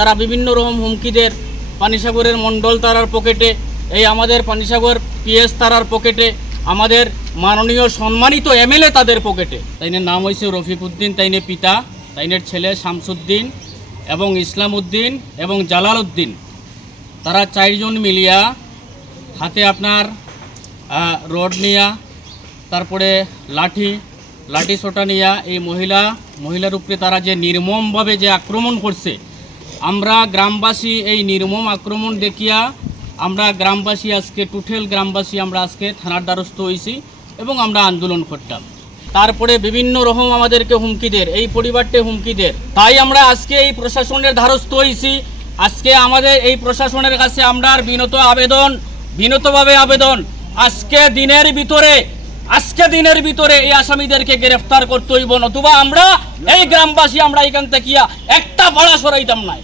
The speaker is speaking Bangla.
তারা বিভিন্ন রকম হুমকিদের পানিসাগরের মণ্ডল তারার পকেটে, এই আমাদের পানিসাগর পিএস তারার পকেটে, আমাদের মাননীয় সম্মানিত এমএলএ তাদের পকেটে। তাইনের নাম হয়েছে রফিক উদ্দিন, তাইনের পিতা, তাইনের ছেলে শামসুদ্দিন এবং ইসলাম উদ্দিন এবং জালাল উদ্দিন। তারা 4 জন মিলিয়া হাতে আপনার রড নিয়া, তারপরে লাঠি সোটা নিয়া এই মহিলার উপরে তারা যে নির্মমভাবে যে আক্রমণ করছে, আমরা গ্রামবাসী এই নির্মম আক্রমণ দেখিয়া আমরা গ্রামবাসী আজকে টুঠেল গ্রামবাসী আমরা আজকে থানার দ্বারস্থ হয়েছি এবং আমরা আন্দোলন করতাম। তারপরে বিভিন্ন রকম আমাদেরকে হুমকিদের, এই পরিবারটি হুমকিদের, তাই আমরা আজকে এই প্রশাসনের দ্বারস্থ হয়েছি। আজকে আমাদের এই প্রশাসনের কাছে আমরা বিনতভাবে আবেদন, আজকে দিনের ভিতরে এই আসামিদেরকে গ্রেফতার করতে হইব, নতুবা আমরা এই গ্রামবাসী আমরা এখান থেকে একটা ভাড়া সরাইতাম না।